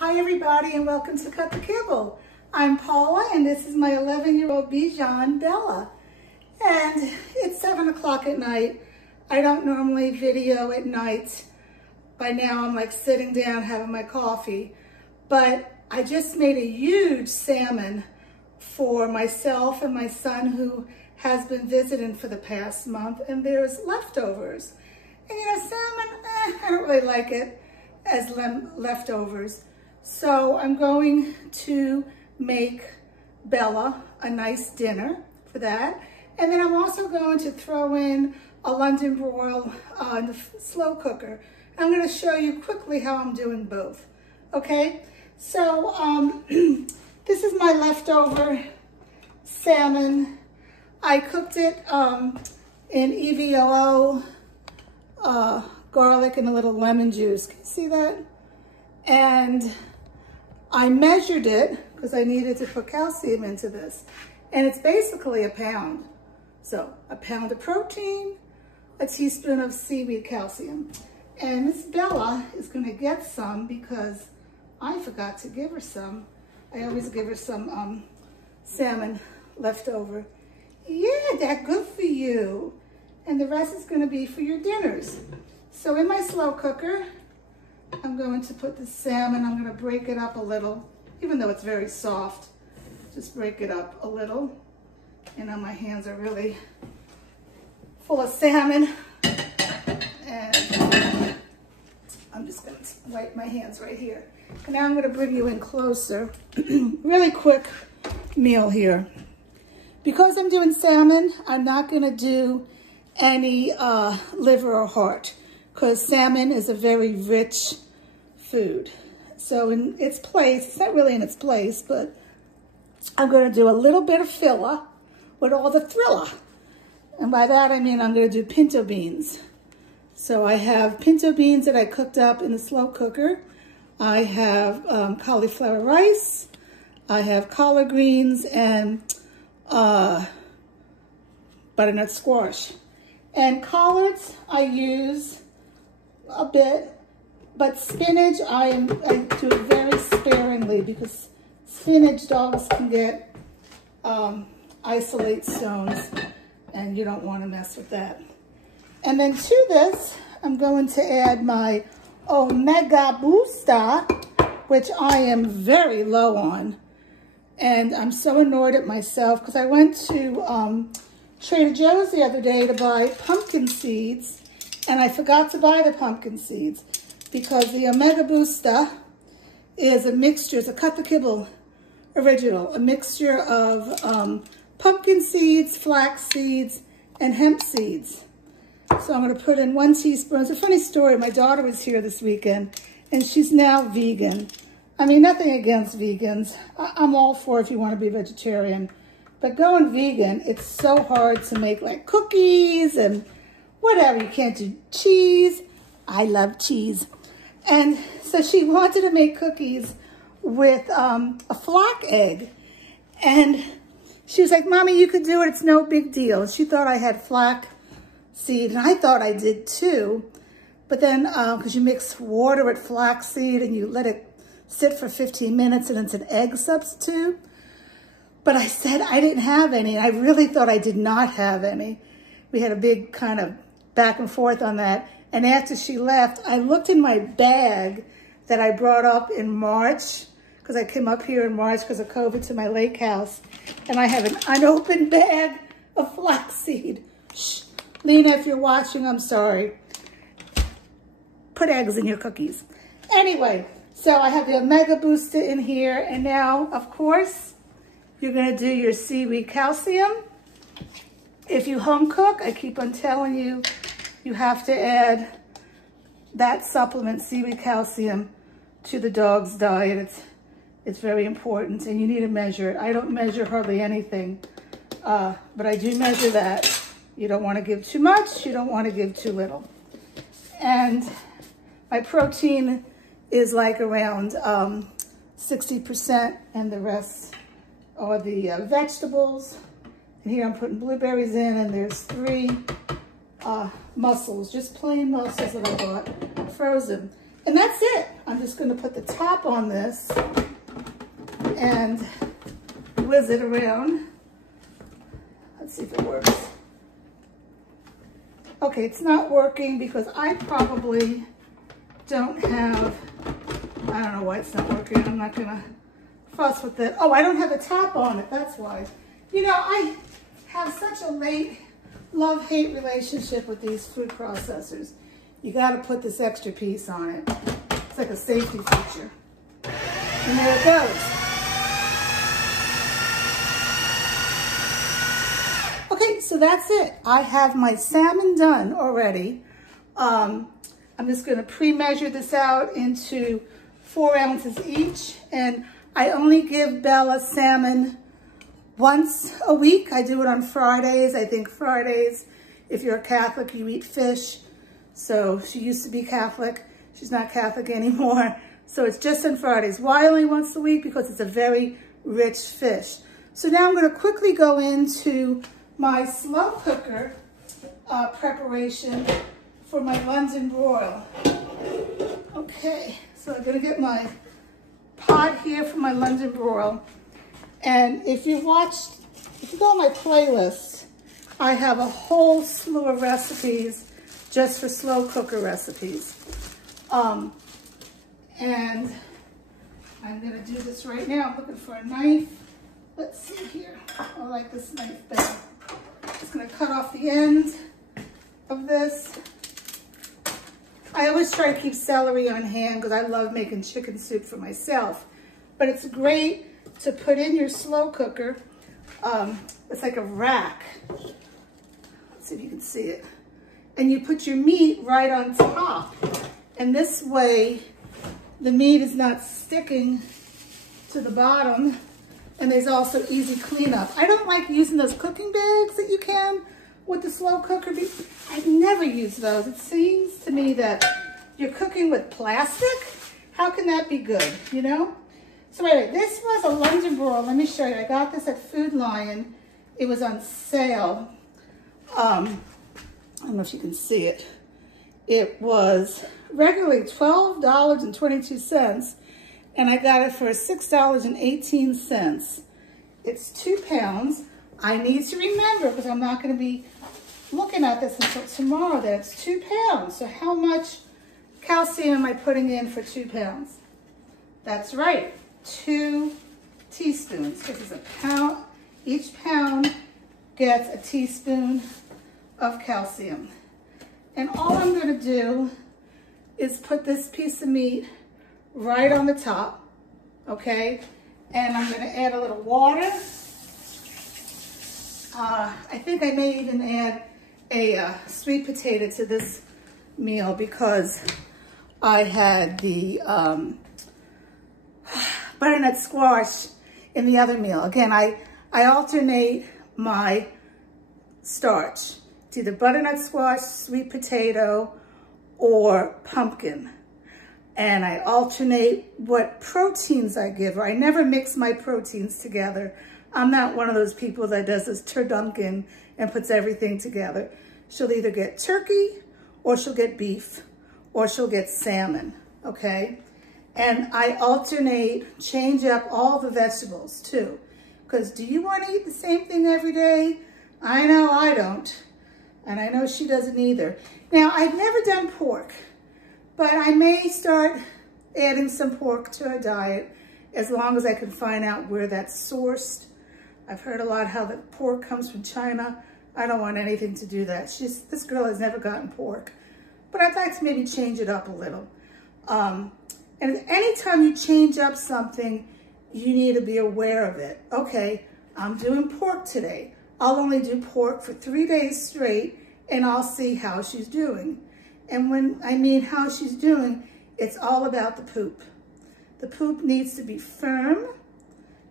Hi everybody and welcome to Cut the Kibble. I'm Paula and this is my 11-year-old Bichon, Bella. And it's 7 o'clock at night. I don't normally video at night. By now I'm like sitting down having my coffee. But I just made a huge salmon for myself and my son who has been visiting for the past month, and there's leftovers. And you know, salmon, I don't really like it as leftovers. So I'm going to make Bella a nice dinner for that. And then I'm also going to throw in a London broil in the slow cooker. I'm going to show you quickly how I'm doing both. Okay, so this is my leftover salmon. I cooked it in EVOO, garlic and a little lemon juice. Can you see that? And I measured it because I needed to put calcium into this. And it's basically a pound. So a pound of protein, a teaspoon of seaweed calcium. And Miss Bella is gonna get some because I forgot to give her some. I always give her some salmon left over. Yeah, that's good for you. And the rest is gonna be for your dinners. So in my slow cooker, I'm going to put the salmon, I'm gonna break it up a little, even though it's very soft, just break it up a little. You know, my hands are really full of salmon. And I'm just gonna wipe my hands right here. And now I'm gonna bring you in closer. Really quick meal here. Because I'm doing salmon, I'm not gonna do any liver or heart, because salmon is a very rich food. So in its place, it's not really in its place, but I'm gonna do a little bit of filler with all the thriller. And by that I mean I'm gonna do pinto beans. So I have pinto beans that I cooked up in the slow cooker. I have cauliflower rice. I have collard greens and butternut squash. And collards I use a bit, but spinach I do very sparingly because spinach dogs can get isolate stones and you don't want to mess with that. And then to this, I'm going to add my Omega Booster, which I am very low on. And I'm so annoyed at myself because I went to Trader Joe's the other day to buy pumpkin seeds, and I forgot to buy the pumpkin seeds because the Omega Booster is a mixture, it's a Cut the Kibble original, a mixture of pumpkin seeds, flax seeds, and hemp seeds. So I'm gonna put in 1 teaspoon. It's a funny story. My daughter was here this weekend and she's now vegan. I mean, nothing against vegans. I'm all for if you want to be vegetarian. But going vegan, it's so hard to make like cookies and whatever. You can't do cheese. I love cheese. And so she wanted to make cookies with a flock egg. And she was like, Mommy, you could do it. It's no big deal. She thought I had flax seed, and I thought I did too. But then, because you mix water with flax seed and you let it sit for 15 minutes and it's an egg substitute. But I said I didn't have any, and I really thought I did not have any. We had a big kind of back and forth on that. And after she left, I looked in my bag that I brought up in March, because I came up here in March because of COVID to my lake house, and I have an unopened bag of flaxseed. Shh. Lena, if you're watching, I'm sorry. Put eggs in your cookies. Anyway, so I have the Omega Booster in here, and now, of course, you're gonna do your seaweed calcium. If you home cook, I keep on telling you, you have to add that supplement, seaweed calcium, to the dog's diet. It's very important, and you need to measure it. I don't measure hardly anything, but I do measure that. You don't want to give too much, you don't want to give too little. And my protein is like around 60%, and the rest are the vegetables. And here I'm putting blueberries in, and there's 3 mussels, just plain mussels that I bought frozen. And that's it. I'm just gonna put the top on this and whiz it around. Let's see if it works. Okay, it's not working because I probably don't have, I don't know why it's not working. I'm not gonna fuss with it. Oh, I don't have the top on it, that's why. You know, I have such a love-hate relationship with these food processors. You gotta put this extra piece on it. It's like a safety feature. And there it goes. Okay, so that's it. I have my salmon done already. I'm just gonna pre-measure this out into 4 ounces each. And I only give Bella salmon once a week. I do it on Fridays. I think Fridays, if you're a Catholic, you eat fish. So she used to be Catholic. She's not Catholic anymore. So it's just on Fridays. Why only once a week? Because it's a very rich fish. So now I'm gonna quickly go into my slow cooker preparation for my London broil. Okay, so I'm gonna get my pot here for my London broil. And if you go on my playlist, I have a whole slew of recipes just for slow cooker recipes. And I'm gonna do this right now. I'm looking for a knife. Let's see here. I like this knife better. Just gonna cut off the end of this. I always try to keep celery on hand because I love making chicken soup for myself. But it's great to put in your slow cooker. It's like a rack. Let's see if you can see it. And you put your meat right on top. And this way, the meat is not sticking to the bottom. And there's also easy cleanup. I don't like using those cooking bags that you can with the slow cooker. I've never used those. It seems to me that you're cooking with plastic. How can that be good, you know? So anyway, this was a London broil. Let me show you. I got this at Food Lion. It was on sale. I don't know if you can see it. It was regularly $12.22, and I got it for $6.18. It's 2 pounds. I need to remember, because I'm not going to be looking at this until tomorrow, that it's 2 pounds. So how much calcium am I putting in for 2 pounds? That's right, 2 teaspoons. This is a pound. Each pound gets a teaspoon of calcium. And all I'm going to do is put this piece of meat right on the top, okay? And I'm going to add a little water. I think I may even add a sweet potato to this meal because I had the butternut squash in the other meal. Again, I alternate my starch. It's either butternut squash, sweet potato, or pumpkin. And I alternate what proteins I give her. I never mix my proteins together. I'm not one of those people that does this turducken and puts everything together. She'll either get turkey, or she'll get beef, or she'll get salmon, okay? And I alternate, change up all the vegetables too. Because do you want to eat the same thing every day? I know I don't. And I know she doesn't either. Now, I've never done pork, but I may start adding some pork to her diet as long as I can find out where that's sourced. I've heard a lot how the pork comes from China. I don't want anything to do that. This girl has never gotten pork, but I'd like to maybe change it up a little. And anytime you change up something, you need to be aware of it. Okay, I'm doing pork today. I'll only do pork for 3 days straight, and I'll see how she's doing. And when I mean how she's doing, it's all about the poop. The poop needs to be firm.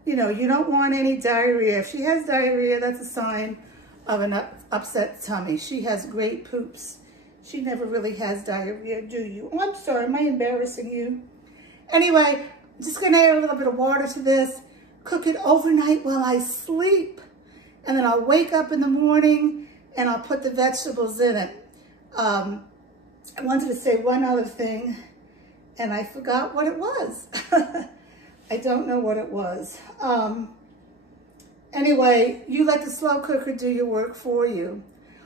You know, you don't want any diarrhea. If she has diarrhea, that's a sign of an upset tummy. She has great poops. She never really has diarrhea, do you? Oh, I'm sorry, am I embarrassing you? Anyway, I'm just gonna add a little bit of water to this, cook it overnight while I sleep, and then I'll wake up in the morning and I'll put the vegetables in it. I wanted to say one other thing, and I forgot what it was. I don't know what it was. Anyway, you let the slow cooker do your work for you.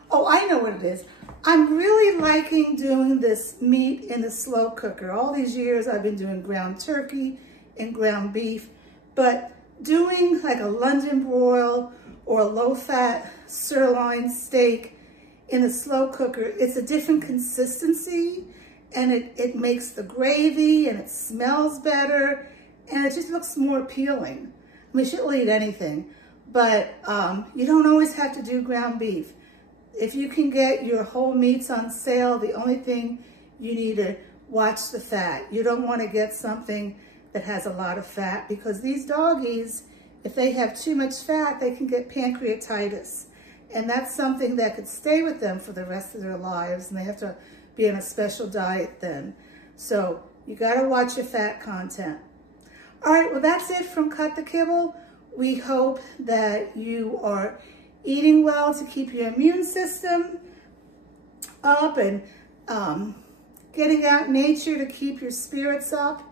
Oh, I know what it is. I'm really liking doing this meat in the slow cooker. All these years I've been doing ground turkey and ground beef, but doing like a London broil or a low-fat sirloin steak in the slow cooker, it's a different consistency, and it makes the gravy, and it smells better, and it just looks more appealing. I mean, she'll eat anything, but you don't always have to do ground beef. If you can get your whole meats on sale, the only thing you need to watch the fat. You don't want to get something that has a lot of fat, because these doggies, if they have too much fat, they can get pancreatitis. And that's something that could stay with them for the rest of their lives, and they have to be on a special diet then. So you got to watch your fat content. All right, well, that's it from Cut the Kibble. We hope that you are eating well to keep your immune system up, and getting out in nature to keep your spirits up.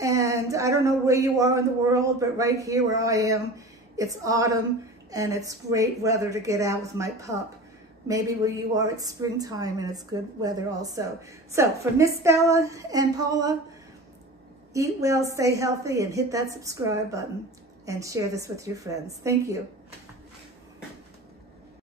And I don't know where you are in the world, but right here where I am, it's autumn, and it's great weather to get out with my pup. Maybe where you are, it's springtime and it's good weather also. So for Miss Bella and Paula, eat well, stay healthy, and hit that subscribe button and share this with your friends. Thank you.